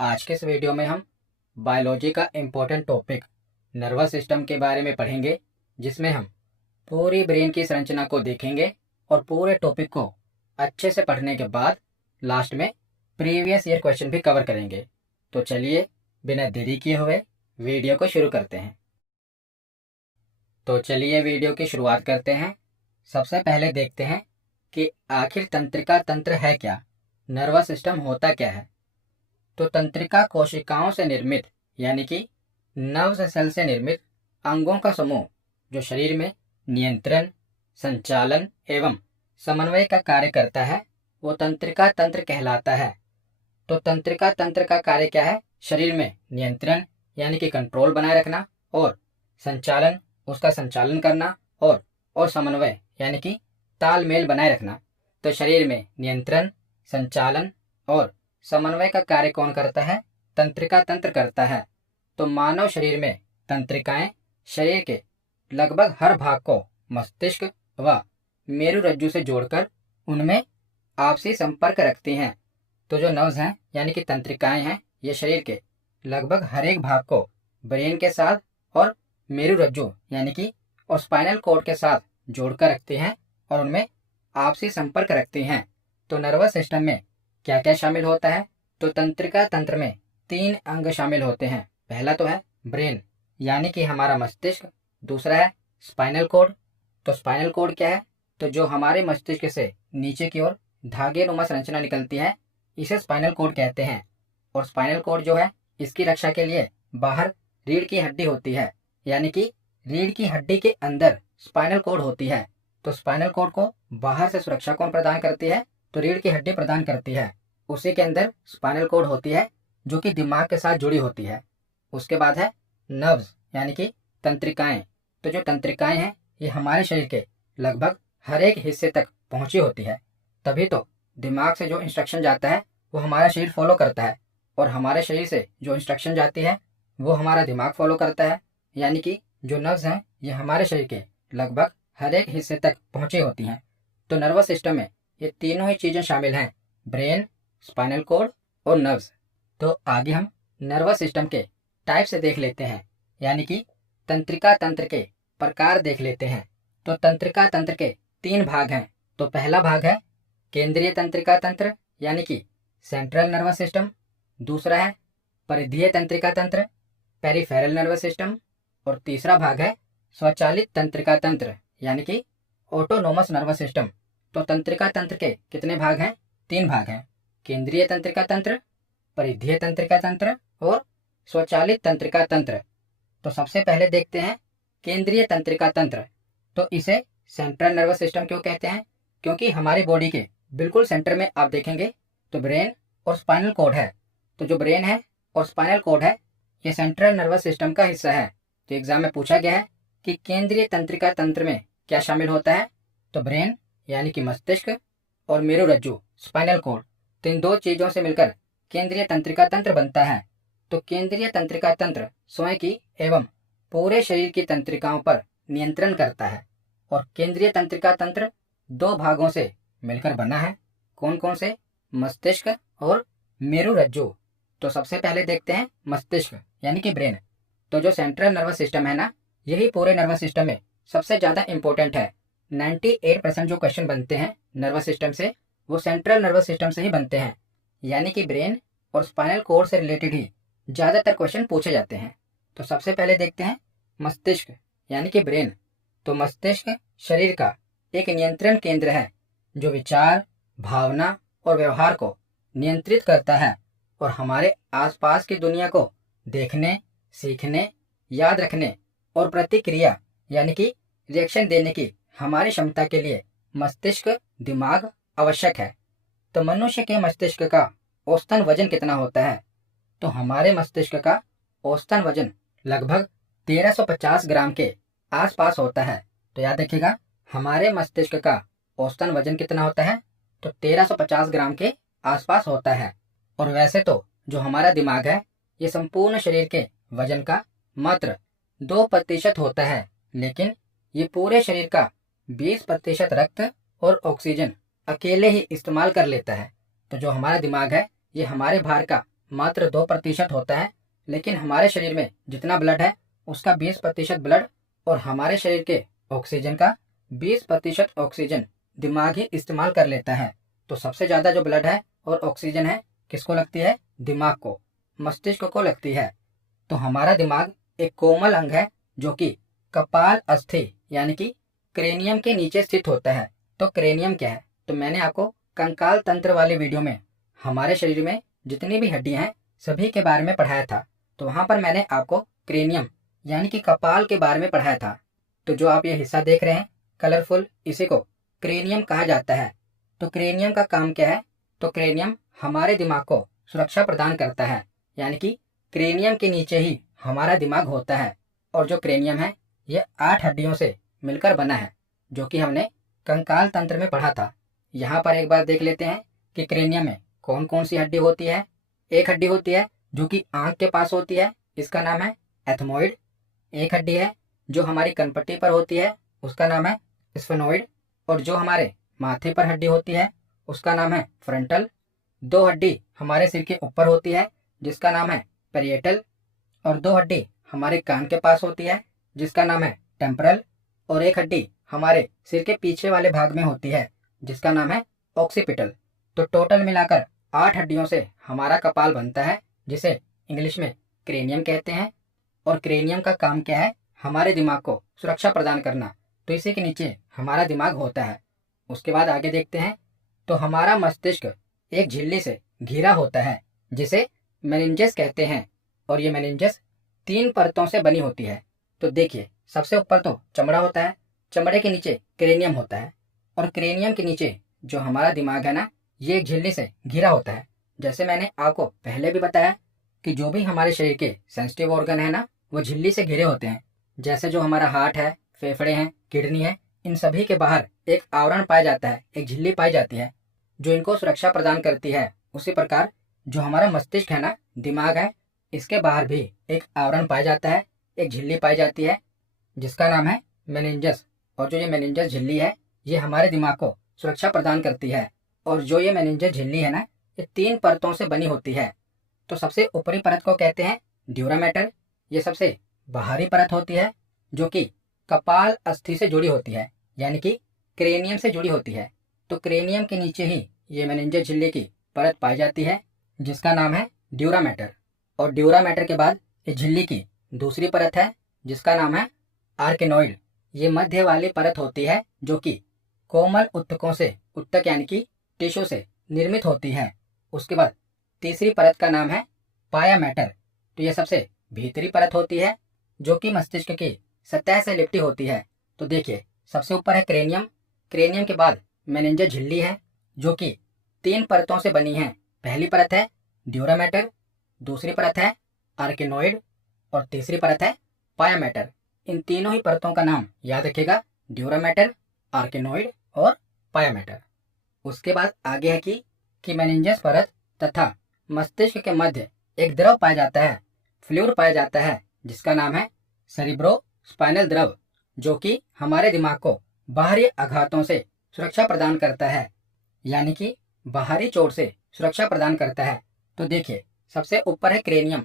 आज के इस वीडियो में हम बायोलॉजी का इम्पोर्टेंट टॉपिक नर्वस सिस्टम के बारे में पढ़ेंगे, जिसमें हम पूरी ब्रेन की संरचना को देखेंगे और पूरे टॉपिक को अच्छे से पढ़ने के बाद लास्ट में प्रीवियस ईयर क्वेश्चन भी कवर करेंगे। तो चलिए बिना देरी किए हुए वीडियो को शुरू करते हैं। तो चलिए वीडियो की शुरुआत करते हैं। सबसे पहले देखते हैं कि आखिर तंत्रिका तंत्र है क्या, नर्वस सिस्टम होता क्या है। तो तंत्रिका कोशिकाओं से निर्मित यानी कि नर्व्स सेल से निर्मित अंगों का समूह जो शरीर में नियंत्रण, संचालन एवं समन्वय का कार्य करता है, वो तंत्रिका तंत्र कहलाता है। तो तंत्रिका तंत्र का कार्य क्या है? शरीर में नियंत्रण यानी कि कंट्रोल बनाए रखना और संचालन, उसका संचालन करना और समन्वय यानी कि तालमेल बनाए रखना। तो शरीर में नियंत्रण, संचालन और समन्वय का कार्य कौन करता है? तंत्रिका तंत्र करता है। तो मानव शरीर में तंत्रिकाएं शरीर के लगभग हर भाग को मस्तिष्क व मेरुरज्जु से जोड़कर उनमें आपसी संपर्क रखती हैं। तो जो नर्व्स हैं यानी कि तंत्रिकाएं हैं, ये शरीर के लगभग हर एक भाग को ब्रेन के साथ और मेरुरज्जु यानी कि और स्पाइनल कॉर्ड के साथ जोड़कर रखती हैं और उनमें आपसी संपर्क रखती हैं। तो नर्वस सिस्टम में क्या क्या शामिल होता है? तो तंत्रिका तंत्र में 3 अंग शामिल होते हैं। पहला तो है ब्रेन यानी कि हमारा मस्तिष्क, दूसरा है स्पाइनल कॉर्ड। तो स्पाइनल कॉर्ड क्या है? तो जो हमारे मस्तिष्क से नीचे की ओर धागेनुमा संरचना निकलती है, इसे स्पाइनल कॉर्ड कहते हैं। और स्पाइनल कॉर्ड जो है, इसकी रक्षा के लिए बाहर रीढ़ की हड्डी होती है, यानी कि रीढ़ की हड्डी के अंदर स्पाइनल कॉर्ड होती है। तो स्पाइनल कॉर्ड को बाहर से सुरक्षा कौन प्रदान करती है? तो रीढ़ की हड्डी प्रदान करती है। उसी के अंदर स्पाइनल कॉर्ड होती है जो कि दिमाग के साथ जुड़ी होती है। उसके बाद है नर्व्स यानी कि तंत्रिकाएं। तो जो तंत्रिकाएं हैं, ये हमारे शरीर के लगभग हर एक हिस्से तक पहुंची होती है। तभी तो दिमाग से जो इंस्ट्रक्शन जाता है वो हमारा शरीर फॉलो करता है, और हमारे शरीर से जो इंस्ट्रक्शन जाती है वो हमारा दिमाग फॉलो करता है। यानी कि जो नर्व्स हैं, ये हमारे शरीर के लगभग हर एक हिस्से तक पहुंची होती हैं। तो नर्वस सिस्टम में ये तीनों ही चीज़ें शामिल हैं, ब्रेन, स्पाइनल कॉर्ड और नर्व्स। तो आगे हम नर्वस सिस्टम के टाइप से देख लेते हैं, यानी कि तंत्रिका तंत्र के प्रकार देख लेते हैं। तो तंत्रिका तंत्र के 3 भाग हैं। तो पहला भाग है केंद्रीय तंत्रिका तंत्र यानी कि सेंट्रल नर्वस सिस्टम। दूसरा है परिधीय तंत्रिका तंत्र, पेरिफेरल नर्वस सिस्टम। और तीसरा भाग है स्वचालित तंत्रिका तंत्र यानी कि ऑटोनोमस नर्वस सिस्टम। तो तंत्रिका तंत्र के कितने भाग हैं? 3 भाग हैं, केंद्रीय तंत्रिका तंत्र, परिधीय तंत्रिका तंत्र और स्वचालित तंत्रिका तंत्र। तो सबसे पहले देखते हैं केंद्रीय तंत्रिका तंत्र। तो इसे सेंट्रल नर्वस सिस्टम क्यों कहते हैं? क्योंकि हमारी बॉडी के बिल्कुल सेंटर में आप देखेंगे तो ब्रेन और स्पाइनल कॉर्ड है। तो जो ब्रेन है और स्पाइनल कॉर्ड है, ये सेंट्रल नर्वस सिस्टम का हिस्सा है। तो एग्जाम में पूछा गया है कि केंद्रीय तंत्रिका तंत्र में क्या शामिल होता है? तो ब्रेन यानी कि मस्तिष्क और मेरुरज्जु स्पाइनल कॉर्ड, तो इन 2 चीज़ों से मिलकर केंद्रीय तंत्रिका तंत्र बनता है। तो केंद्रीय तंत्रिका तंत्र स्वयं की एवं पूरे शरीर की तंत्रिकाओं पर नियंत्रण करता है। और केंद्रीय तंत्रिका तंत्र 2 भागों से मिलकर बना है। कौन कौन से? मस्तिष्क और मेरुरज्जु। तो सबसे पहले देखते हैं मस्तिष्क यानी कि ब्रेन। तो जो सेंट्रल नर्वस सिस्टम है ना, यही पूरे नर्वस सिस्टम में सबसे ज़्यादा इंपॉर्टेंट है। 98% जो क्वेश्चन बनते हैं नर्वस सिस्टम से, वो सेंट्रल नर्वस सिस्टम से ही बनते हैं। यानी कि ब्रेन और स्पाइनल कॉर्ड से रिलेटेड ही ज़्यादातर क्वेश्चन पूछे जाते हैं। तो सबसे पहले देखते हैं मस्तिष्क यानी कि ब्रेन। तो मस्तिष्क शरीर का एक नियंत्रण केंद्र है जो विचार, भावना और व्यवहार को नियंत्रित करता है और हमारे आसपास की दुनिया को देखने, सीखने, याद रखने और प्रतिक्रिया यानी कि रिएक्शन देने की हमारी क्षमता के लिए मस्तिष्क दिमाग आवश्यक है। तो मनुष्य के मस्तिष्क का औसतन वजन कितना होता है? तो हमारे मस्तिष्क का औसतन वजन लगभग 1350 ग्राम के आसपास होता है। तो याद रखिएगा, हमारे मस्तिष्क का औसतन वजन कितना होता है? तो 1350 ग्राम के आसपास होता है। और वैसे तो जो हमारा दिमाग है, ये संपूर्ण शरीर के वजन का मात्र 2% होता है, लेकिन ये पूरे शरीर का 20% रक्त और ऑक्सीजन अकेले ही इस्तेमाल कर लेता है। तो जो हमारा दिमाग है, ये हमारे भार का मात्र 2% होता है, लेकिन हमारे शरीर में जितना ब्लड है उसका 20% ब्लड और हमारे शरीर के ऑक्सीजन का 20% ऑक्सीजन दिमाग ही इस्तेमाल कर लेता है। तो सबसे ज़्यादा जो ब्लड है और ऑक्सीजन है किसको लगती है? दिमाग को, मस्तिष्क को लगती है। तो हमारा दिमाग एक कोमल अंग है जो कि कपाल अस्थि यानी कि क्रेनियम के नीचे स्थित होता है। तो क्रेनियम क्या है? तो मैंने आपको कंकाल तंत्र वाले वीडियो में हमारे शरीर में जितनी भी हड्डियां हैं सभी के बारे में पढ़ाया था। तो वहां पर मैंने आपको क्रेनियम यानी कि कपाल के बारे में पढ़ाया था। तो जो आप ये हिस्सा देख रहे हैं कलरफुल, इसी को क्रेनियम कहा जाता है। तो क्रेनियम का काम क्या है? तो क्रेनियम हमारे दिमाग को सुरक्षा प्रदान करता है, यानी कि क्रेनियम के नीचे ही हमारा दिमाग होता है। और जो क्रेनियम है ये 8 हड्डियों से मिलकर बना है, जो कि हमने कंकाल तंत्र में पढ़ा था। यहाँ पर एक बार देख लेते हैं कि क्रेनियम में कौन कौन सी हड्डी होती है। एक हड्डी होती है जो कि आंख के पास होती है, इसका नाम है एथमोइड। एक हड्डी है जो हमारी कनपट्टी पर होती है, उसका नाम है स्फेनोइड। और जो हमारे माथे पर हड्डी होती है उसका नाम है फ्रंटल। 2 हड्डी हमारे सिर के ऊपर होती है जिसका नाम है पेरिएटल। और 2 हड्डी हमारे कान के पास होती है जिसका नाम है टेम्परल। और एक हड्डी हमारे सिर के पीछे वाले भाग में होती है जिसका नाम है ऑक्सीपिटल। तो टोटल मिलाकर 8 हड्डियों से हमारा कपाल बनता है, जिसे इंग्लिश में क्रेनियम कहते हैं। और क्रेनियम का काम क्या है? हमारे दिमाग को सुरक्षा प्रदान करना। तो इसी के नीचे हमारा दिमाग होता है। उसके बाद आगे देखते हैं। तो हमारा मस्तिष्क एक झिल्ली से घिरा होता है जिसे मेनिंजेस कहते हैं। और ये मेनिंजेस 3 परतों से बनी होती है। तो देखिए, सबसे ऊपर तो चमड़ा होता है, चमड़े के नीचे क्रेनियम होता है, और क्रेनियम के नीचे जो हमारा दिमाग है ना, ये एक झिल्ली से घिरा होता है। जैसे मैंने आपको पहले भी बताया कि जो भी हमारे शरीर के सेंसिटिव ऑर्गन है ना, वो झिल्ली से घिरे होते हैं। जैसे जो हमारा हार्ट है, फेफड़े हैं, किडनी है, इन सभी के बाहर एक आवरण पाया जाता है, एक झिल्ली पाई जाती है जो इनको सुरक्षा प्रदान करती है। उसी प्रकार जो हमारा मस्तिष्क है ना, दिमाग है, इसके बाहर भी एक आवरण पाया जाता है, एक झिल्ली पाई जाती है जिसका नाम है मेनिंजस। और जो ये मेनिंजस झिल्ली है ये हमारे दिमाग को सुरक्षा प्रदान करती है। और जो ये मेनिंजस झिल्ली है ना, ये 3 परतों से बनी होती है। तो सबसे ऊपरी परत को कहते हैं ड्यूरा मैटर। ये सबसे बाहरी परत होती है जो कि कपाल अस्थि से जुड़ी होती है, यानी कि क्रेनियम से जुड़ी होती है। तो क्रेनियम के नीचे ही ये मेनिंजस झिल्ली की परत पाई जाती है जिसका नाम है ड्यूरा मैटर। और ड्यूरा मैटर के बाद इस झिल्ली की दूसरी परत है जिसका नाम है आर्केनोइड। ये मध्य वाली परत होती है जो कि कोमल ऊतकों से, ऊतक यानी कि टिश्यू से निर्मित होती है। उसके बाद तीसरी परत का नाम है पाया मैटर। तो ये सबसे भीतरी परत होती है जो कि मस्तिष्क की सतह से लिपटी होती है। तो देखिए, सबसे ऊपर है क्रेनियम, क्रेनियम के बाद मेनिंजस झिल्ली है जो कि 3 परतों से बनी है। पहली परत है ड्यूरा मैटर, दूसरी परत है आर्केनोइड और तीसरी परत है पाया मैटर। इन तीनों ही परतों का नाम याद रखिएगा, ड्यूरा मैटर, आर्केनोइड और पाया मैटर। उसके बाद आगे है कि मेनिंजस परत तथा मस्तिष्क के मध्य एक द्रव पाया जाता है, फ्लूइड पाया जाता है जिसका नाम है सेरिब्रो स्पाइनल द्रव, जो कि हमारे दिमाग को बाहरी आघातों से सुरक्षा प्रदान करता है, यानी कि बाहरी चोट से सुरक्षा प्रदान करता है। तो देखिए, सबसे ऊपर है क्रेनियम,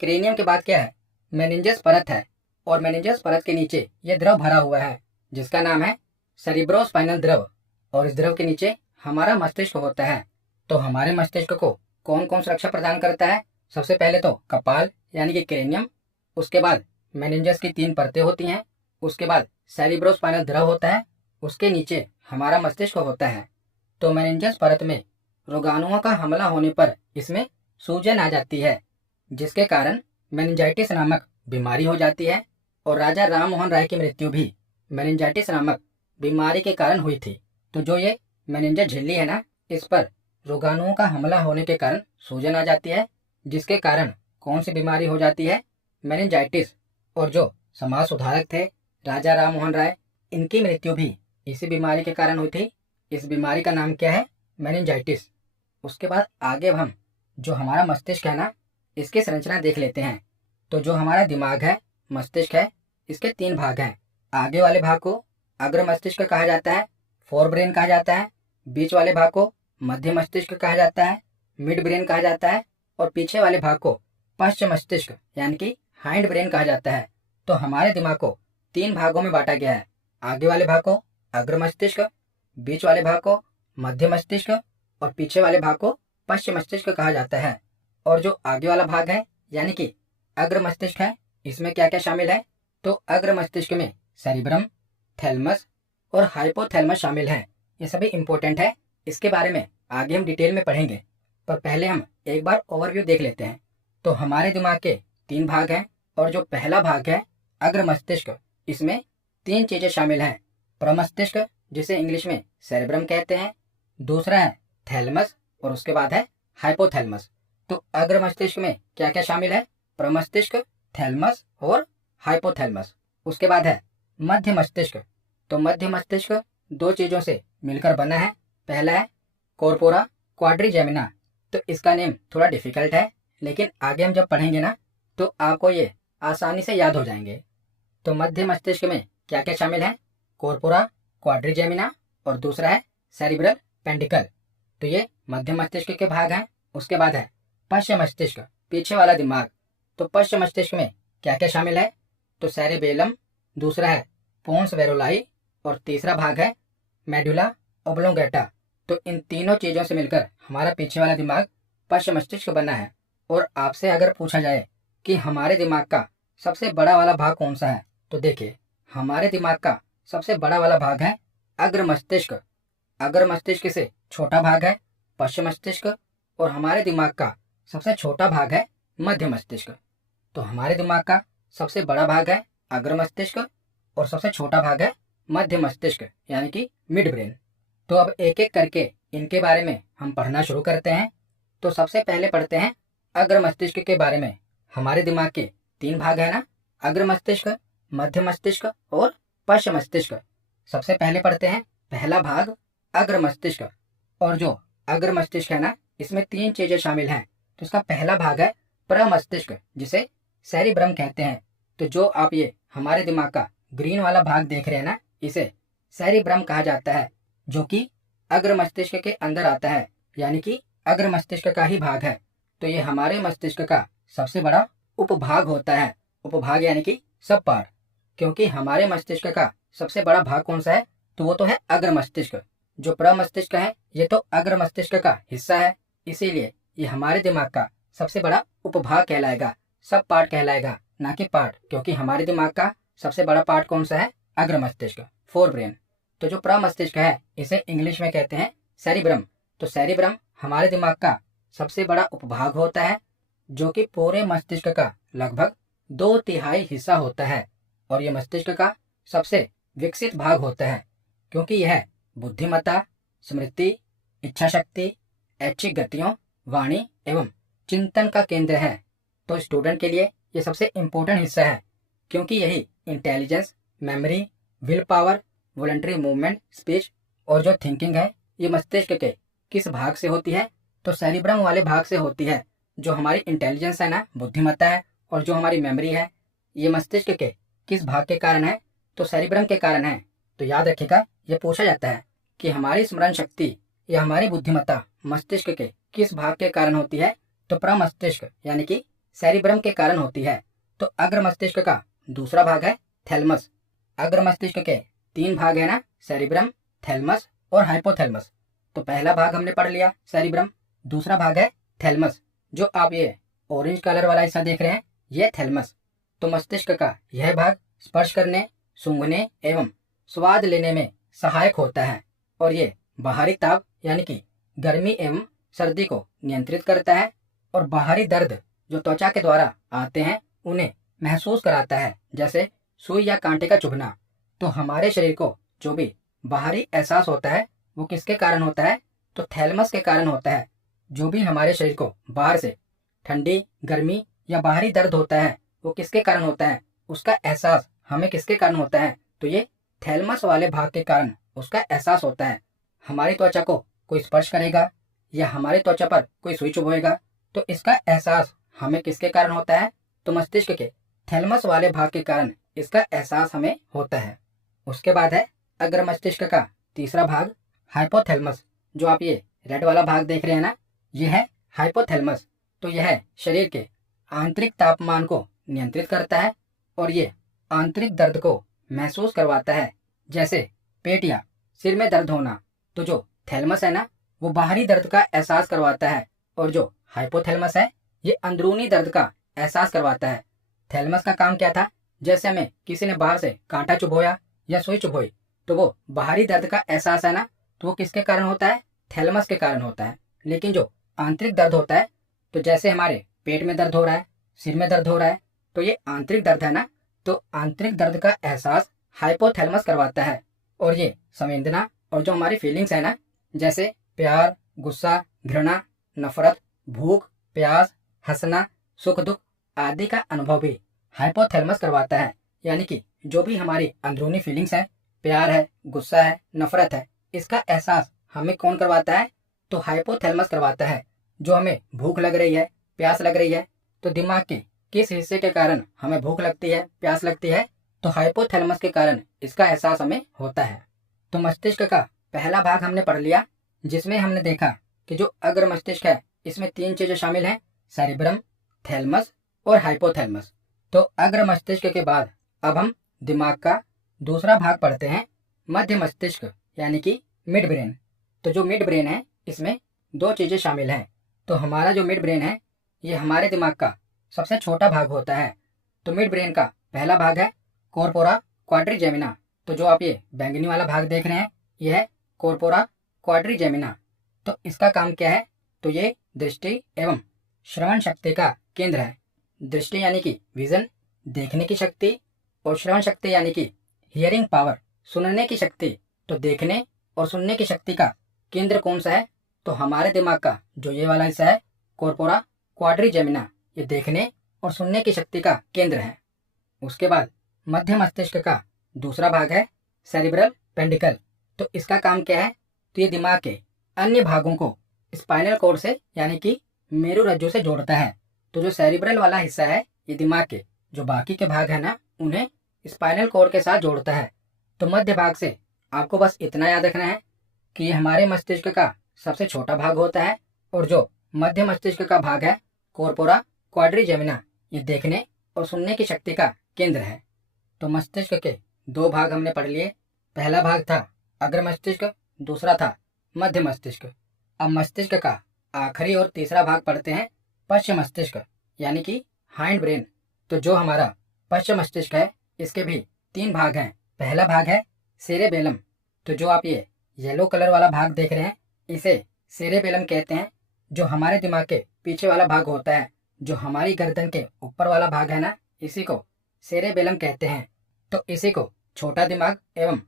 क्रेनियम के बाद क्या है? मेनिंजस परत है। और मेनिंजस परत के नीचे ये द्रव भरा हुआ है जिसका नाम है सेरिब्रोस्पाइनल द्रव। और इस द्रव के नीचे हमारा मस्तिष्क होता है। तो हमारे मस्तिष्क को कौन कौन सुरक्षा प्रदान करता है? सबसे पहले तो कपाल यानी कि क्रेनियम, उसके बाद मेनिंजस की 3 परतें होती हैं, उसके बाद सेरिब्रोस्पाइनल द्रव होता है, उसके नीचे हमारा मस्तिष्क होता है। तो मेनिंजस परत में रोगाणुओं का हमला होने पर इसमें सूजन आ जाती है जिसके कारण मेनिंजाइटिस नामक बीमारी हो जाती है। और राजा राम मोहन राय की मृत्यु भी मेनिंजाइटिस नामक बीमारी के कारण हुई थी। तो जो ये मेनिंजस झिल्ली है ना, इस पर रोगाणुओं का हमला होने के कारण सूजन आ जाती है जिसके कारण कौन सी बीमारी हो जाती है? मेनिंजाइटिस। और जो समाज सुधारक थे राजा राम मोहन राय, इनकी मृत्यु भी इसी बीमारी के कारण हुई थी। इस बीमारी का नाम क्या है? मेनिंजाइटिस। उसके बाद आगे हम जो हमारा मस्तिष्क है ना, इसकी संरचना देख लेते हैं। तो जो हमारा दिमाग है, मस्तिष्क है, इसके 3 भाग हैं। आगे वाले भाग को अग्र मस्तिष्क कहा जाता है, फोर ब्रेन कहा जाता है। बीच वाले भाग को मध्य मस्तिष्क कहा जाता है, मिड ब्रेन कहा जाता है। और पीछे वाले भाग को पश्च मस्तिष्क यानी कि हाइंड ब्रेन कहा जाता है। तो हमारे दिमाग को 3 भागों में बांटा गया है। आगे वाले भाग को अग्र मस्तिष्क, बीच वाले भाग को मध्य मस्तिष्क और पीछे वाले भाग को पश्च मस्तिष्क कहा जाता है। और जो आगे वाला भाग है यानी कि अग्र मस्तिष्क है, इसमें क्या क्या शामिल है? तो अग्र मस्तिष्क में सेरिब्रम, थैलमस और हाइपोथैलमस शामिल हैं। ये सभी इंपॉर्टेंट है, इसके बारे में आगे हम डिटेल में पढ़ेंगे, पर पहले हम एक बार ओवरव्यू देख लेते हैं। तो हमारे दिमाग के 3 भाग हैं और जो पहला भाग है अग्र मस्तिष्क, इसमें 3 चीजें शामिल हैं। प्रमस्तिष्क जिसे इंग्लिश में सेरेब्रम कहते हैं, दूसरा है थैलमस और उसके बाद है हाइपोथैलमस। तो अग्र मस्तिष्क में क्या क्या शामिल है? प्रमस्तिष्क, थैलमस और हाइपोथैलमस। उसके बाद है मध्य मस्तिष्क। तो मध्य मस्तिष्क 2 चीजों से मिलकर बना है। पहला है कॉर्पोरा क्वाड्रिजेमिना। तो इसका नेम थोड़ा डिफिकल्ट है, लेकिन आगे हम जब पढ़ेंगे ना तो आपको ये आसानी से याद हो जाएंगे। तो मध्य मस्तिष्क में क्या क्या शामिल है? कॉर्पोरा क्वाड्रिजेमिना और दूसरा है सेरिब्रल पेंडिकल। तो ये मध्य मस्तिष्क के भाग हैं। उसके बाद है पश्च मस्तिष्क, पीछे वाला दिमाग। तो पश्च मस्तिष्क में क्या क्या शामिल है? तो सेरिबेलम, दूसरा है पोन्स वेरोलाई और तीसरा भाग है मेडुला ओब्लोंगेटा। तो इन तीनों चीजों से मिलकर हमारा पीछे वाला दिमाग पश्च मस्तिष्क बना है। और आपसे अगर पूछा जाए कि हमारे दिमाग का सबसे बड़ा वाला भाग कौन सा है, तो देखिए हमारे दिमाग का सबसे बड़ा वाला भाग है अग्र मस्तिष्क। अग्र मस्तिष्क से छोटा भाग है पश्च मस्तिष्क और हमारे दिमाग का सबसे छोटा भाग है मध्य मस्तिष्क। तो हमारे दिमाग का सबसे बड़ा भाग है अग्र मस्तिष्क और सबसे छोटा भाग है मध्य मस्तिष्क यानी कि मिड ब्रेन। तो अब एक एक करके इनके बारे में हम पढ़ना शुरू करते हैं। तो सबसे पहले पढ़ते हैं अग्र मस्तिष्क के बारे में। हमारे दिमाग के 3 भाग है ना, अग्र मस्तिष्क, मध्य मस्तिष्क और पश्च मस्तिष्क। सबसे पहले पढ़ते हैं पहला भाग अग्र मस्तिष्क। और जो अग्र मस्तिष्क है ना, इसमें 3 चीजें शामिल हैं। तो इसका पहला भाग है प्रमस्तिष्क जिसे सेरिब्रम कहते हैं। तो जो आप ये हमारे दिमाग का ग्रीन वाला भाग देख रहे हैं ना, इसे सेरिब्रम कहा जाता है, जो कि अग्र मस्तिष्क के अंदर आता है, यानी कि अग्र मस्तिष्क का ही भाग है। तो ये हमारे मस्तिष्क का सबसे बड़ा उपभाग होता है। उपभाग यानी कि सब पार्ट। क्योंकि हमारे मस्तिष्क का सबसे बड़ा भाग कौन सा है, तो वो तो है अग्र मस्तिष्क। जो प्रमस्तिष्क है ये तो अग्र मस्तिष्क का हिस्सा है, इसीलिए ये हमारे दिमाग का सबसे बड़ा उपभाग कहलाएगा, सब पार्ट कहलाएगा, ना कि पार्ट। क्योंकि हमारे दिमाग का सबसे बड़ा पार्ट कौन सा है? अग्र मस्तिष्क, फोर ब्रेन। तो जो प्रमस्तिष्क है इसे इंग्लिश में कहते हैं सेरिब्रम। तो सेरिब्रम हमारे दिमाग का सबसे बड़ा उपभाग होता है, जो कि पूरे मस्तिष्क का लगभग 2/3 हिस्सा होता है। और ये मस्तिष्क का सबसे विकसित भाग होता है, क्योंकि यह बुद्धिमत्ता, स्मृति, इच्छा शक्ति, ऐच्छिक गतियों, वाणी एवं चिंतन का केंद्र है। तो स्टूडेंट के लिए ये सबसे इम्पोर्टेंट हिस्सा है, क्योंकि यही intelligence, memory, will power, voluntary movement, speech और जो थिंकिंग है ये मस्तिष्क के किस भाग से होती है? तो सेरिब्रम वाले भाग से होती है। जो हमारी इंटेलिजेंस है ना, बुद्धिमत्ता है, और जो हमारी मेमोरी है, ये मस्तिष्क के किस भाग के कारण है? तो सेरिब्रम के कारण है। तो याद रखिएगा, ये पूछा जाता है कि हमारी स्मरण शक्ति या हमारी बुद्धिमत्ता मस्तिष्क के किस भाग के कारण होती है? तो प्रमस्तिष्क यानी कि सेरिब्रम के कारण होती है। तो अग्र मस्तिष्क का दूसरा भाग है थैलमस। अग्र मस्तिष्क के 3 भाग है ना, सेरिब्रम, थैलमस और हाइपोथैलमस। तो पहला भाग हमने पढ़ लिया सेरिब्रम, दूसरा भाग है थैलमस। जो आप ये ऑरेंज कलर वाला हिस्सा देख रहे हैं ये थैलमस। तो मस्तिष्क का यह भाग स्पर्श करने, सूंघने एवं स्वाद लेने में सहायक होता है, और ये बाहरी ताप यानी कि गर्मी एवं सर्दी को नियंत्रित करता है, और बाहरी दर्द जो त्वचा के द्वारा आते हैं उन्हें महसूस कराता है, जैसे सुई या कांटे का चुभना। तो हमारे शरीर को जो भी बाहरी एहसास होता है वो किसके कारण होता है? तो थैलमस के कारण होता है। जो भी हमारे शरीर को बाहर से ठंडी, गर्मी या बाहरी दर्द होता है वो किसके कारण होता है? उसका एहसास हमें किसके कारण होता है? तो ये थैलमस वाले भाग के कारण उसका एहसास होता है। हमारी त्वचा को कोई स्पर्श करेगा या हमारी त्वचा पर कोई सुई चुभेगा तो इसका एहसास हमें किसके कारण होता है? तो मस्तिष्क के थैलमस वाले भाग के कारण इसका एहसास हमें होता है। उसके बाद है अग्र मस्तिष्क का तीसरा भाग हाइपोथैलमस। जो आप ये रेड वाला भाग देख रहे हैं ना, ये है हाइपोथैलमस। तो तो यह शरीर के आंतरिक तापमान को नियंत्रित करता है और ये आंतरिक दर्द को महसूस करवाता है। जैसे पेट या सिर में दर्द होना, तो जो थैलमस है ना, वो बाहरी दर्द का एहसास करवाता है और जो हाइपोथैलेमस है ये अंदरूनी दर्द का एहसास करवाता है। थैलमस का काम क्या था? जैसे हमें किसी ने बाहर से कांटा चुभोया या सुई चुभोई, तो वो बाहरी दर्द का एहसास है ना, तो वो किसके कारण होता है? थैलमस के कारण होता है। लेकिन जो आंतरिक दर्द होता है, तो जैसे हमारे पेट में दर्द हो रहा है, सिर में दर्द हो रहा है, तो ये आंतरिक दर्द है ना, तो आंतरिक दर्द का एहसास हाइपोथैलेमस करवाता है। और ये संवेदना और जो हमारी फीलिंग्स है ना, जैसे प्यार, गुस्सा, घृणा, नफरत, भूख, प्यास, हंसना, सुख दुख आदि का अनुभव भी हाइपोथैलेमस करवाता है। यानी कि जो भी हमारी अंदरूनी फीलिंग्स है, प्यार है, गुस्सा है, नफरत है, इसका एहसास हमें कौन करवाता है? तो हाइपोथैलेमस करवाता है। जो हमें भूख लग रही है, प्यास लग रही है, तो दिमाग के किस हिस्से के कारण हमें भूख लगती है, प्यास लगती है? तो हाइपोथैलेमस के कारण इसका एहसास हमें होता है। तो मस्तिष्क का पहला भाग हमने पढ़ लिया, जिसमें हमने देखा कि जो अग्र मस्तिष्क है इसमें 3 चीजें शामिल हैं, सेरिब्रम, थैलमस और हाइपोथैलेमस। तो अग्र मस्तिष्क के बाद अब हम दिमाग का दूसरा भाग पढ़ते हैं, मध्य मस्तिष्क यानी कि मिड ब्रेन। तो जो मिड ब्रेन है इसमें 2 चीजें शामिल हैं। तो हमारा जो मिड ब्रेन है ये हमारे दिमाग का सबसे छोटा भाग होता है। तो मिड ब्रेन का पहला भाग है कॉर्पोरा क्वाड्रिजेमिना। तो जो आप ये बैंगनी वाला भाग देख रहे हैं यह है कॉर्पोरा क्वाड्रिजेमिना। तो इसका काम क्या है? तो ये दृष्टि एवं श्रवण शक्ति का केंद्र है। दृष्टि यानी कि विजन, देखने की शक्ति, और श्रवण शक्ति यानी कि हियरिंग पावर, सुनने की शक्ति। तो देखने और सुनने की शक्ति का केंद्र कौन सा है? तो हमारे दिमाग का जो ये वाला हिस्सा है कॉर्पोरा क्वाड्रिजेमिना, ये देखने और सुनने की शक्ति का केंद्र है। उसके बाद मध्य मस्तिष्क का दूसरा भाग है सेरिब्रल पेंडिकल। तो इसका काम क्या है? तो ये दिमाग के अन्य भागों को स्पाइनल कॉर्ड से यानी कि मेरुरज्जु से जोड़ता है। तो जो सेरिब्रल वाला हिस्सा है ये दिमाग के जो बाकी के भाग है ना, उन्हें स्पाइनल कॉर्ड के साथ जोड़ता है। तो मध्य भाग से आपको बस इतना याद रखना है कि ये हमारे मस्तिष्क का सबसे छोटा भाग होता है और जो मध्य मस्तिष्क का भाग है कॉर्पोरा क्वाड्रिजेमिना, ये देखने और सुनने की शक्ति का केंद्र है। तो मस्तिष्क के 2 भाग हमने पढ़ लिए। पहला भाग था अग्र मस्तिष्क, दूसरा था मध्य मस्तिष्क। अब मस्तिष्क का आखिरी और तीसरा भाग पढ़ते हैं पश्चिम मस्तिष्क यानी कि हाइंड ब्रेन। तो जो हमारा पश्चिम मस्तिष्क है इसके भी 3 भाग हैं। पहला भाग है सेरेबेलम। तो जो आप ये येलो कलर वाला भाग देख रहे हैं इसे सेरेबेलम कहते हैं। जो हमारे दिमाग के पीछे वाला भाग होता है, जो हमारी गर्दन के ऊपर वाला भाग है ना, इसी को सेरेबेलम कहते हैं। तो इसी को छोटा दिमाग एवं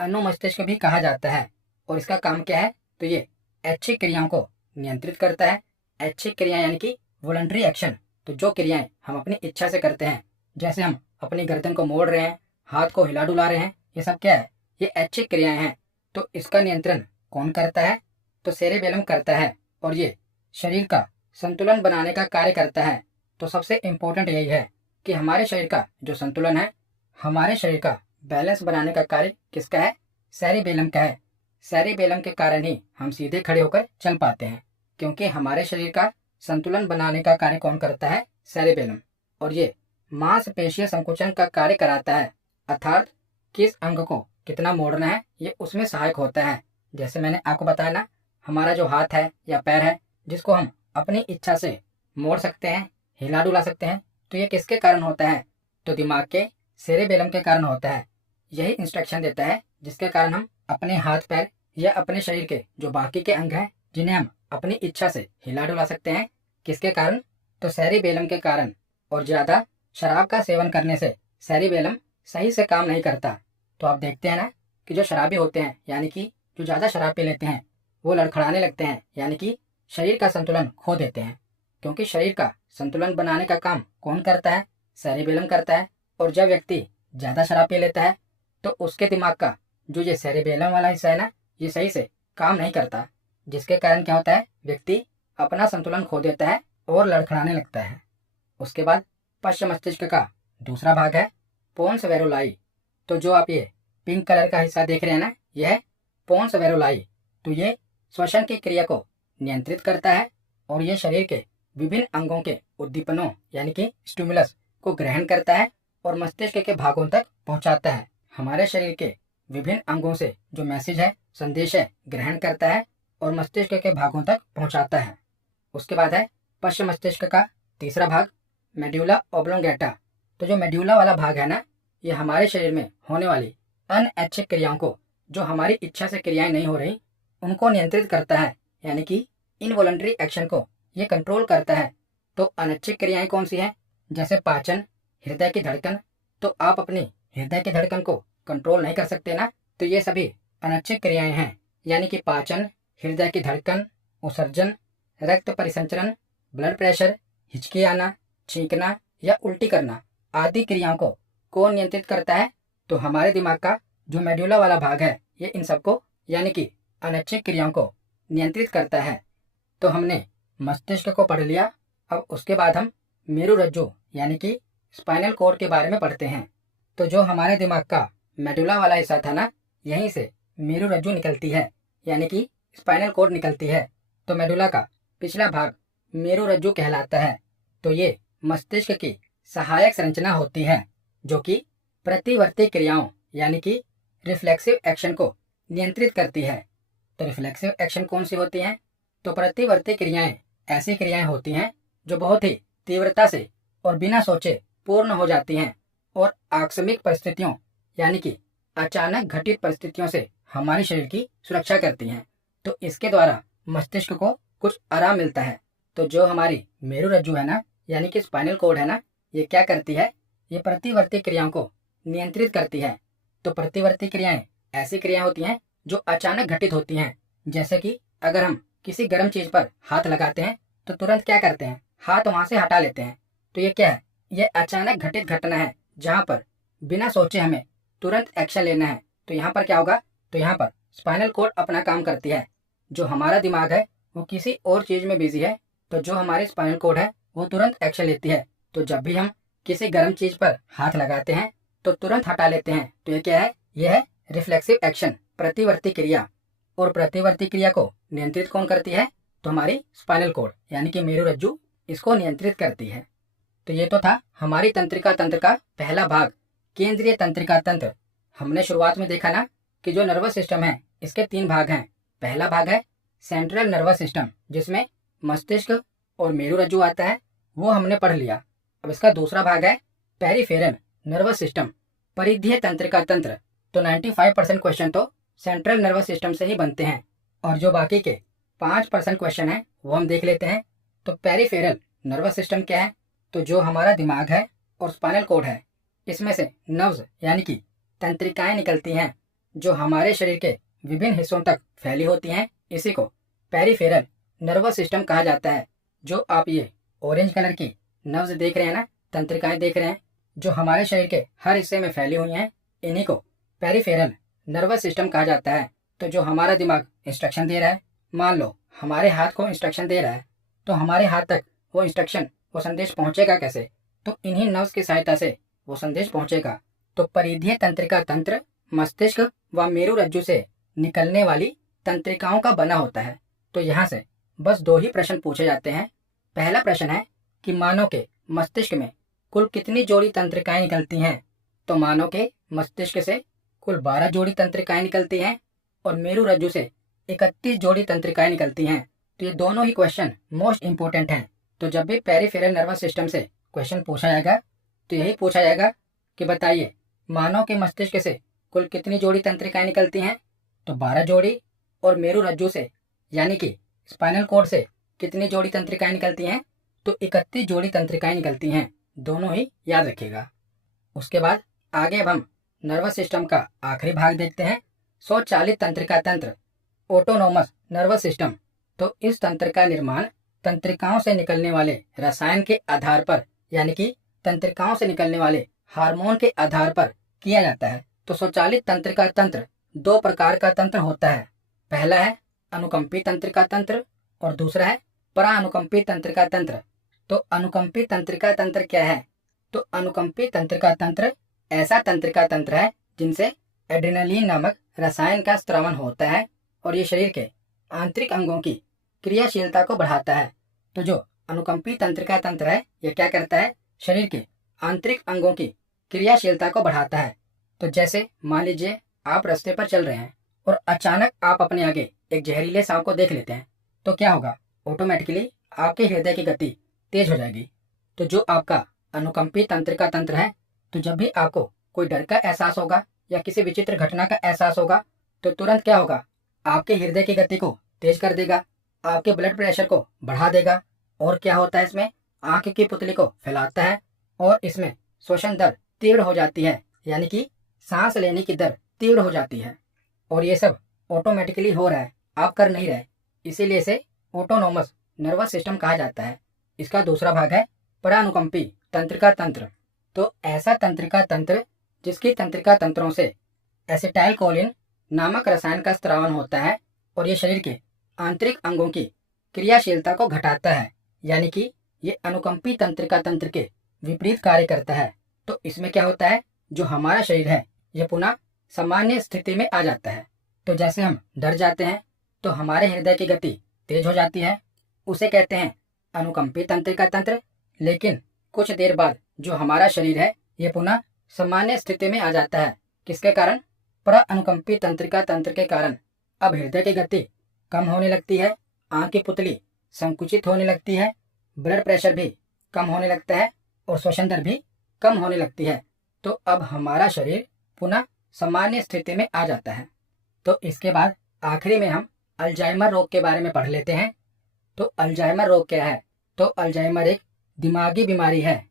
अनुमस्तिष्क भी कहा जाता है। और इसका काम क्या है? तो ये ऐच्छिक क्रियाओं को नियंत्रित करता है। ऐच्छिक क्रिया यानी कि वॉलंटरी एक्शन। तो जो क्रियाएं हम अपनी इच्छा से करते हैं, जैसे हम अपनी गर्दन को मोड़ रहे हैं, हाथ को हिला डुला रहे हैं, ये सब क्या है? ये ऐच्छिक क्रियाएं हैं। तो इसका नियंत्रण कौन करता है? तो सेरेबेलम करता है और ये शरीर का संतुलन बनाने का कार्य करता है। तो सबसे इम्पोर्टेंट यही है कि हमारे शरीर का जो संतुलन है, हमारे शरीर का बैलेंस बनाने का कार्य किसका है? सेरिबेलम का है। सेरिबेलम के कारण ही हम सीधे खड़े होकर चल पाते हैं, क्योंकि हमारे शरीर का संतुलन बनाने का कार्य कौन करता है? सेरिबेलम। और ये मांसपेशीय संकुचन का कार्य कराता है, अर्थात किस अंग को कितना मोड़ना है ये उसमें सहायक होता है। जैसे मैंने आपको बताया ना, हमारा जो हाथ है या पैर है जिसको हम अपनी इच्छा से मोड़ सकते हैं, हिला डुला सकते हैं, तो ये किसके कारण होता है? तो दिमाग के सेरेबेलम के कारण होता है। यही इंस्ट्रक्शन देता है जिसके कारण हम अपने हाथ पैर या अपने शरीर के जो बाकी के अंग हैं जिन्हें हम अपनी इच्छा से हिला डुला सकते हैं, किसके कारण? तो सेरिबेलम के कारण। और ज़्यादा शराब का सेवन करने से सेरिबेलम सही से काम नहीं करता। तो आप देखते हैं ना कि जो शराबी होते हैं यानी कि जो ज़्यादा शराब पी लेते हैं वो लड़खड़ाने लगते हैं, यानी कि शरीर का संतुलन खो देते हैं। क्योंकि शरीर का संतुलन बनाने का काम कौन करता है? सेरिबेलम करता है। और जब व्यक्ति ज़्यादा शराब पी लेता है तो उसके दिमाग का जो ये सेरिबेलम वाला हिस्सा है ना, ये सही से काम नहीं करता, जिसके कारण क्या होता है? व्यक्ति अपना संतुलन खो देता है और लड़खड़ाने लगता है। उसके बाद पश्चिम मस्तिष्क का दूसरा भाग है पोन्स वेरुलाई। तो जो आप ये पिंक कलर का हिस्सा देख रहे हैं ना, यह है पोन्स वेरुलाई। तो ये श्वसन की क्रिया को नियंत्रित करता है और ये शरीर के विभिन्न अंगों के उद्दीपनों यानी कि स्टिमुलस को ग्रहण करता है और मस्तिष्क के भागों तक पहुंचाता है। हमारे शरीर के विभिन्न अंगों से जो मैसेज है, संदेश है, ग्रहण करता है और मस्तिष्क के भागों तक पहुंचाता है। उसके बाद है पश्च मस्तिष्क का तीसरा भाग, मेड्यूला ऑब्लोंगेटा। तो जो मेड्यूला वाला भाग है ना, ये हमारे शरीर में होने वाली अनैच्छिक क्रियाओं को, जो हमारी इच्छा से क्रियाएं नहीं हो रही, उनको नियंत्रित करता है, यानी कि इनवॉलंटरी एक्शन को ये कंट्रोल करता है। तो अनैच्छिक क्रियाएं कौन सी हैं? जैसे पाचन, हृदय की धड़कन। तो आप अपनी हृदय की धड़कन को कंट्रोल नहीं कर सकते ना, तो ये सभी अनैच्छिक क्रियाएं हैं, यानी कि पाचन, हृदय की धड़कन, उत्सर्जन, रक्त परिसंचरण, ब्लड प्रेशर, हिचकी आना, छींकना या उल्टी करना आदि क्रियाओं को कौन नियंत्रित करता है? तो हमारे दिमाग का जो मेड्यूला वाला भाग है, ये इन सबको यानी कि अनैच्छिक क्रियाओं को नियंत्रित करता है। तो हमने मस्तिष्क को पढ़ लिया। अब उसके बाद हम मेरुरज्जु यानी कि स्पाइनल कॉर्ड के बारे में पढ़ते हैं। तो जो हमारे दिमाग का मेडुला वाला हिस्सा था ना, यहीं से मेरुरज्जु निकलती है, यानी कि स्पाइनल कॉर्ड निकलती है। तो मेडुला का पिछला भाग मेरुरज्जु कहलाता है। तो ये मस्तिष्क की सहायक संरचना होती है, जो कि प्रतिवर्ती क्रियाओं यानी कि रिफ्लेक्सिव एक्शन को नियंत्रित करती है। तो रिफ्लेक्सिव एक्शन कौन सी होती हैं? तो प्रतिवर्ती क्रियाएं ऐसी क्रियाएं होती हैं जो बहुत ही तीव्रता से और बिना सोचे पूर्ण हो जाती हैं और आकस्मिक परिस्थितियों यानी कि अचानक घटित परिस्थितियों से हमारे शरीर की सुरक्षा करती हैं। तो इसके द्वारा मस्तिष्क को कुछ आराम मिलता है। तो जो हमारी मेरुरज्जु है ना, यानी कि स्पाइनल कॉर्ड है ना, ये क्या करती है? ये प्रतिवर्ती क्रियाओं को नियंत्रित करती है। तो प्रतिवर्ती क्रियाएं ऐसी क्रियाएं होती हैं जो अचानक घटित होती हैं। जैसे कि अगर हम किसी गर्म चीज पर हाथ लगाते हैं तो तुरंत क्या करते हैं? हाथ वहां से हटा लेते हैं। तो ये क्या है? ये अचानक घटित घटना है, जहां पर बिना सोचे हमें तुरंत एक्शन लेना है। तो यहाँ पर क्या होगा? तो यहाँ पर स्पाइनल कॉर्ड अपना काम करती है। जो हमारा दिमाग है वो किसी और चीज में बिजी है, तो जो हमारी स्पाइनल कॉर्ड है वो तुरंत एक्शन लेती है। तो जब भी हम किसी गर्म चीज पर हाथ लगाते हैं तो तुरंत हटा लेते हैं। तो ये क्या है? ये है रिफ्लेक्सिव एक्शन, प्रतिवर्ती क्रिया। और प्रतिवर्ती क्रिया को नियंत्रित कौन करती है? तो हमारी स्पाइनल कॉर्ड यानी कि मेरुरज्जु इसको नियंत्रित करती है। तो ये तो था हमारी तंत्रिका तंत्र का पहला भाग, केंद्रीय तंत्रिका तंत्र। हमने शुरुआत में देखा ना कि जो नर्वस सिस्टम है इसके 3 भाग हैं। पहला भाग है सेंट्रल नर्वस सिस्टम, जिसमें मस्तिष्क और मेरुरज्जु आता है, वो हमने पढ़ लिया। अब इसका दूसरा भाग है पेरिफेरल नर्वस सिस्टम, परिधीय तंत्रिका तंत्र। तो 95% क्वेश्चन तो सेंट्रल नर्वस सिस्टम से ही बनते हैं, और जो बाकी के 5% क्वेश्चन है वो हम देख लेते हैं। तो पेरिफेरल नर्वस सिस्टम क्या है? तो जो हमारा दिमाग है और स्पाइनल कॉर्ड है, इसमें से नर्व्स यानी कि तंत्रिकाएं निकलती हैं जो हमारे शरीर के विभिन्न हिस्सों तक फैली होती हैं। इसी को पेरिफेरल नर्वस सिस्टम कहा जाता है। जो आप ये ऑरेंज कलर की नर्व्स देख रहे हैं ना, तंत्रिकाएं देख रहे हैं, जो हमारे शरीर के हर हिस्से में फैली हुई हैं, इन्हीं को पेरिफेरल नर्वस सिस्टम कहा जाता है। तो जो हमारा दिमाग इंस्ट्रक्शन दे रहा है, मान लो हमारे हाथ को इंस्ट्रक्शन दे रहा है, तो हमारे हाथ तक वो इंस्ट्रक्शन, वो संदेश पहुंचेगा कैसे? तो इन्हीं नर्व्स की सहायता से वो संदेश पहुंचेगा। तो परिधीय तंत्रिका तंत्र मस्तिष्क व मेरुरज्जु से निकलने वाली तंत्रिकाओं का बना होता है। तो यहाँ से बस 2 ही प्रश्न पूछे जाते हैं। पहला प्रश्न है कि मानव के मस्तिष्क में कुल कितनी जोड़ी तंत्रिकाएं निकलती हैं? तो मानव के मस्तिष्क से कुल 12 जोड़ी तंत्रिकाएं निकलती हैं और मेरुरज्जु से 31 जोड़ी तंत्रिकाएं निकलती हैं। तो ये दोनों ही क्वेश्चन मोस्ट इंपोर्टेंट हैं। तो जब भी पेरिफेरल नर्वस सिस्टम से क्वेश्चन पूछा जाएगा तो यही पूछा जाएगा कि बताइए मानव के मस्तिष्क से कुल कितनी जोड़ी तंत्रिकाएं निकलती हैं? तो 12 जोड़ी। और मेरुरज्जु से यानी कि स्पाइनल कॉर्ड से कितनी जोड़ी तंत्रिकाएं निकलती हैं? तो 31 जोड़ी तंत्रिकाएं निकलती हैं। दोनों ही याद रखिएगा। उसके बाद आगे अब हम नर्वस सिस्टम का आखिरी भाग देखते हैं, स्वचालित तंत्रिका तंत्र, ऑटोनोमस नर्वस सिस्टम। तो इस तंत्र का निर्माण तंत्रिकाओं से निकलने वाले रसायन के आधार पर यानी कि तंत्रिकाओं से निकलने वाले हार्मोन के आधार पर किया जाता है। तो स्वचालित तंत्रिका तंत्र 2 प्रकार का तंत्र होता है। पहला है अनुकंपी तंत्रिका तंत्र और दूसरा है परानुकंपी तंत्रिका तंत्र। तो अनुकंपी तंत्रिका तंत्र क्या है? तो अनुकंपी तंत्रिका तंत्र ऐसा तंत्रिका तंत्र है जिनसे एड्रेनलिन नामक रसायन का स्रावन होता है और ये शरीर के आंतरिक अंगों की क्रियाशीलता को बढ़ाता है। तो जो अनुकंपी तंत्रिका तंत्र है यह क्या करता है, शरीर के आंतरिक अंगों की क्रियाशीलता को बढ़ाता है। तो जैसे मान लीजिए आप रास्ते पर चल रहे हैं और अचानक आप अपने आगे एक जहरीले सांप को देख लेते हैं, तो क्या होगा, ऑटोमेटिकली आपके हृदय की गति तेज हो जाएगी। तो जो आपका अनुकंपी तंत्रिका तंत्र है, तो जब भी आपको कोई डर का एहसास होगा या किसी विचित्र घटना का एहसास होगा, तो तुरंत क्या होगा, आपके हृदय की गति को तेज कर देगा, आपके ब्लड प्रेशर को बढ़ा देगा। और क्या होता है इसमें, आंख की पुतली को फैलाता है और इसमें श्वसन दर तीव्र हो जाती है, यानी कि सांस लेने की दर तीव्र हो जाती है। और ये सब ऑटोमेटिकली हो रहा है, आप कर नहीं रहे, इसीलिए इसे ऑटोनोमस नर्वस सिस्टम कहा जाता है। इसका दूसरा भाग है परानुकंपी तंत्रिका तंत्र। तो ऐसा तंत्रिका तंत्र जिसकी तंत्रिका तंत्रों से एसिटाइल कोलिन नामक रसायन का स्त्रावन होता है और ये शरीर के आंतरिक अंगों की क्रियाशीलता को घटाता है, यानी कि ये अनुकंपी तंत्रिका तंत्र के विपरीत कार्य करता है। तो इसमें क्या होता है, जो हमारा शरीर है ये पुनः सामान्य स्थिति में आ जाता है। तो जैसे हम डर जाते हैं तो हमारे हृदय की गति तेज हो जाती है, उसे कहते हैं अनुकंपी तंत्रिका तंत्र। लेकिन कुछ देर बाद जो हमारा शरीर है ये पुनः सामान्य स्थिति में आ जाता है। किसके कारण, परानुकंपी तंत्रिका तंत्र के कारण। अब हृदय की गति कम होने लगती है, आंख की पुतली संकुचित होने लगती है, ब्लड प्रेशर भी कम होने लगता है और श्वसन दर भी कम होने लगती है। तो अब हमारा शरीर पुनः सामान्य स्थिति में आ जाता है। तो इसके बाद आखिरी में हम अल्जाइमर रोग के बारे में पढ़ लेते हैं। तो अल्जाइमर रोग क्या है, तो अल्जाइमर एक दिमागी बीमारी है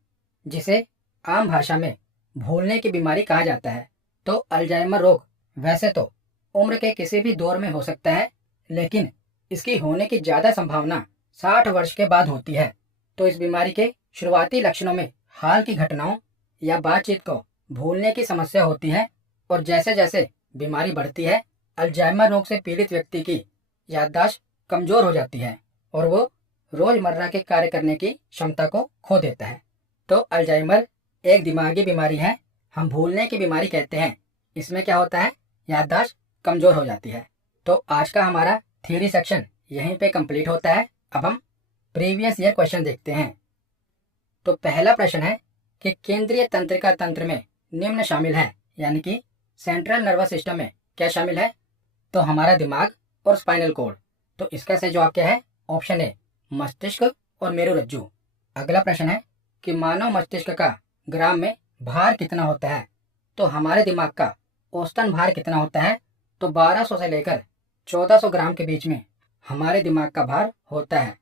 जिसे आम भाषा में भूलने की बीमारी कहा जाता है। तो अल्जाइमर रोग वैसे तो उम्र के किसी भी दौर में हो सकता है, लेकिन इसकी होने की ज़्यादा संभावना 60 वर्ष के बाद होती है। तो इस बीमारी के शुरुआती लक्षणों में हाल की घटनाओं या बातचीत को भूलने की समस्या होती है और जैसे जैसे बीमारी बढ़ती है, अल्जाइमर रोग से पीड़ित व्यक्ति की याददाश्त कमजोर हो जाती है और वो रोजमर्रा के कार्य करने की क्षमता को खो देता है। तो अल्जाइमर एक दिमागी बीमारी है, हम भूलने की बीमारी कहते हैं। इसमें क्या होता है, याददाश्त कमजोर हो जाती है। तो आज का हमारा थ्योरी सेक्शन यहीं पे कंप्लीट होता है। अब हम प्रीवियस ईयर क्वेश्चन देखते हैं। तो पहला प्रश्न है कि केंद्रीय तंत्रिका तंत्र में निम्न शामिल है, यानी कि सेंट्रल नर्वस सिस्टम में क्या शामिल है, तो हमारा दिमाग और स्पाइनल कॉर्ड। तो इसका सही जवाब क्या है, ऑप्शन ए मस्तिष्क और मेरुरज्जु। अगला प्रश्न है कि मानव मस्तिष्क का ग्राम में भार कितना होता है, तो हमारे दिमाग का औसतन भार कितना होता है, तो 1200 से लेकर 1400 ग्राम के बीच में हमारे दिमाग का भार होता है।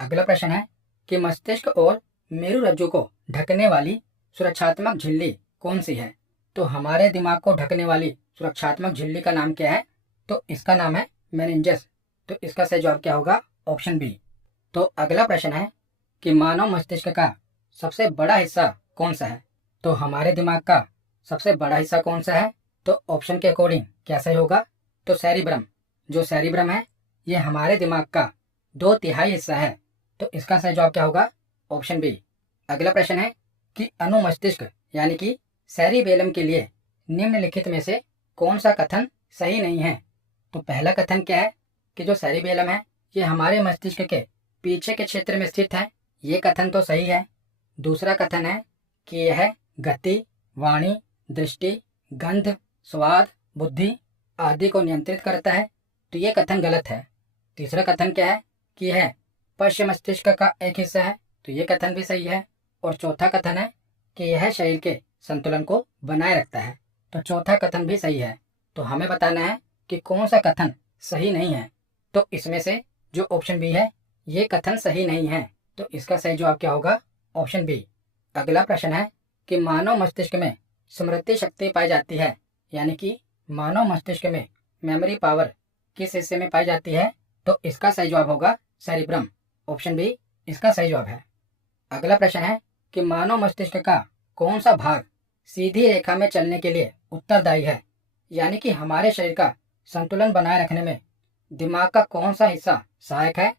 अगला प्रश्न है कि मस्तिष्क और मेरुरज्जु को ढकने वाली सुरक्षात्मक झिल्ली कौन सी है, तो हमारे दिमाग को ढकने वाली सुरक्षात्मक झिल्ली का नाम क्या है, तो इसका नाम है मेनिंजस। तो इसका सही जवाब क्या होगा, ऑप्शन बी। तो अगला प्रश्न है कि मानव मस्तिष्क का सबसे बड़ा हिस्सा कौन सा है, तो हमारे दिमाग का सबसे बड़ा हिस्सा कौन सा है, तो ऑप्शन के अकॉर्डिंग क्या सही होगा, तो सेरिब्रम। जो सेरिब्रम है ये हमारे दिमाग का 2/3 हिस्सा है। तो इसका सही जवाब क्या होगा, ऑप्शन बी। अगला प्रश्न है कि अनुमस्तिष्क यानी कि सेरिबेलम के लिए निम्नलिखित में से कौन सा कथन सही नहीं है। तो पहला कथन क्या है कि जो सेरिबेलम है ये हमारे मस्तिष्क के पीछे के क्षेत्र में स्थित है, ये कथन तो सही है। दूसरा कथन है कि यह गति, वाणी, दृष्टि, गंध, स्वाद, बुद्धि आदि को नियंत्रित करता है, तो ये कथन गलत है। तीसरा कथन क्या है कि यह पश्च मस्तिष्क का एक हिस्सा है, तो ये कथन भी सही है। और चौथा कथन है कि यह शरीर के संतुलन को बनाए रखता है, तो चौथा कथन भी सही है। तो हमें बताना है कि कौन सा कथन सही नहीं है। तो इसमें से जो ऑप्शन बी है ये कथन सही नहीं है, तो इसका सही जवाब क्या होगा, ऑप्शन बी। अगला प्रश्न है कि मानव मस्तिष्क में स्मृति शक्ति पाई जाती है, यानी कि मानव मस्तिष्क में मेमोरी पावर किस हिस्से में पाई जाती है, तो इसका सही जवाब होगा सेरिब्रम। ऑप्शन बी इसका सही जवाब है। अगला प्रश्न है कि मानव मस्तिष्क का कौन सा भाग सीधी रेखा में चलने के लिए उत्तरदायी है, यानी कि हमारे शरीर का संतुलन बनाए रखने में दिमाग का कौन सा हिस्सा सहायक है,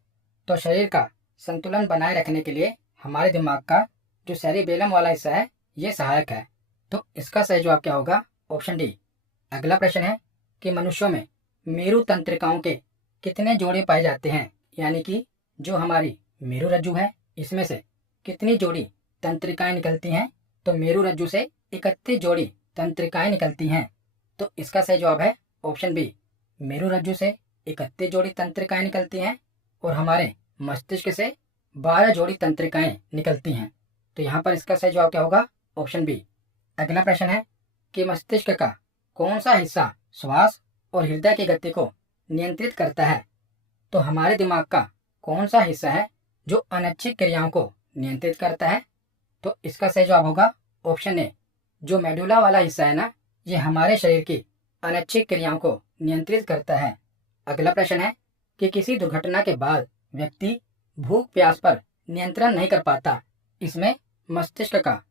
तो शरीर का संतुलन बनाए रखने के लिए हमारे दिमाग का जो सेरिबेलम वाला हिस्सा है ये सहायक है। तो इसका सही जवाब क्या होगा, ऑप्शन डी। अगला प्रश्न है कि मनुष्यों में मेरु तंत्रिकाओं के कितने जोड़े पाए जाते हैं, यानी कि जो हमारी मेरुरज्जु है इसमें से कितनी जोड़ी तंत्रिकाएं निकलती हैं? तो मेरुरज्जु से 31 जोड़ी तंत्रिकाएं निकलती हैं। तो इसका सही जवाब है ऑप्शन बी, मेरुरज्जु से 31 जोड़ी तंत्रिकाएं निकलती हैं और हमारे मस्तिष्क से 12 जोड़ी तंत्रिकाएं निकलती हैं। तो यहाँ पर इसका सही जवाब क्या होगा? Option B. अगला प्रश्न है कि मस्तिष्क का कौन सा हिस्सा श्वास और हृदय की गति को नियंत्रित करता है? तो हमारे दिमाग का कौन सा हिस्सा है जो अनैच्छिक क्रियाओं को नियंत्रित करता है? तो इसका सही जवाब होगा ऑप्शन ए, जो मेडुला वाला हिस्सा है ना, ये हमारे शरीर की अनैच्छिक क्रियाओं को नियंत्रित करता है। अगला प्रश्न है कि किसी दुर्घटना के बाद व्यक्ति भूख प्यास पर नियंत्रण नहीं कर पाता, इसमें मस्तिष्क का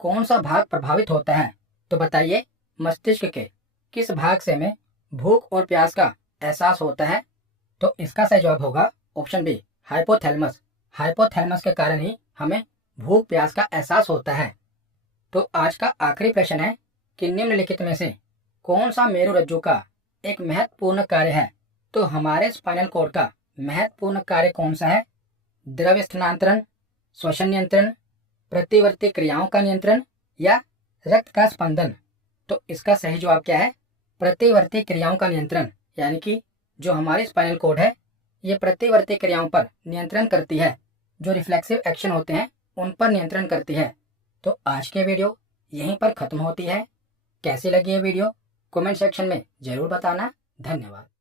कौन सा भाग प्रभावित होता है? तो बताइए, मस्तिष्क के किस भाग से हमें भूख और प्यास का एहसास होता है? तो इसका सही जवाब होगा ऑप्शन बी, हाइपोथैलेमस। हाइपोथैलेमस के कारण ही हमें भूख प्यास का एहसास होता है। तो आज का आखिरी प्रश्न है कि निम्नलिखित में से कौन सा मेरुरज्जु का एक महत्वपूर्ण कार्य है? तो हमारे स्पाइनल कॉर्ड का महत्वपूर्ण कार्य कौन सा है? द्रव्य स्थानांतरण, श्वसन नियंत्रण, प्रतिवर्ती क्रियाओं का नियंत्रण या रक्त का स्पंदन? तो इसका सही जवाब क्या है? प्रतिवर्ती क्रियाओं का नियंत्रण, यानी कि जो हमारी स्पाइनल कॉर्ड है ये प्रतिवर्ती क्रियाओं पर नियंत्रण करती है, जो रिफ्लेक्सिव एक्शन होते हैं उन पर नियंत्रण करती है। तो आज की वीडियो यहीं पर खत्म होती है। कैसी लगी ये वीडियो कमेंट सेक्शन में जरूर बताना। धन्यवाद।